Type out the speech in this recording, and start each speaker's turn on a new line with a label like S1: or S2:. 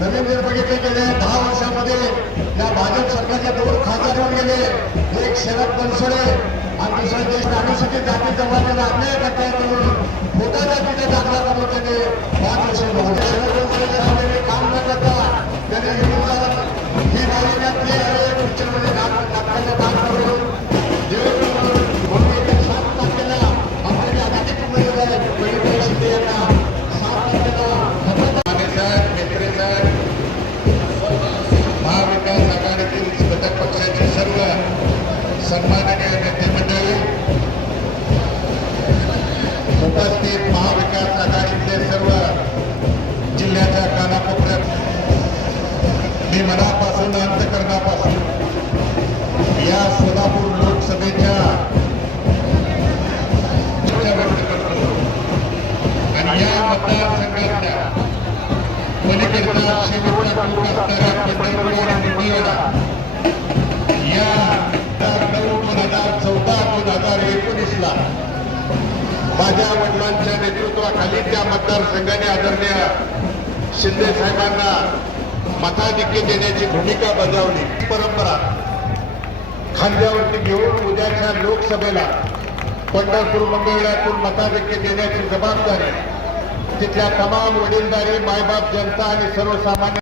S1: नरेंद्र बघितले गेले दहा वर्षामध्ये या भाजप सरकारच्या दोन खासदार होऊन गेले. एक शरद बनसोडे आणि दुसरा देश जाण्यासाठी जाती जमान्याला अन्याय करता करून मोठ्या जाती सन्माननीय नेतेमंडळी उपस्थित महाविकास आघाडीतले सर्व जिल्ह्याच्या कानाकोपऱ्यात मी मनापासून अंतकरणापासून या सोलापूर लोकसभेच्या व्यक्त करतो. आणि या मतदारसंघातल्या पलीकडचा शेवटचा टोक असणाऱ्या पंढरपूर आणि मुंबईला वडिलांच्या नेतृत्वाखाली त्या मतदारसंघाने आदरणीय शिंदे साहेबांना मताधिक्य देण्याची भूमिका बजावली. परंपरा खांद्यावरती घेऊन उद्याच्या लोकसभेला पंढरपूर मंगळ्यातून मताधिक्य देण्याची जबाबदारी तिथल्या तमाम वडीलधारी मायबाप जनता आणि सर्वसामान्य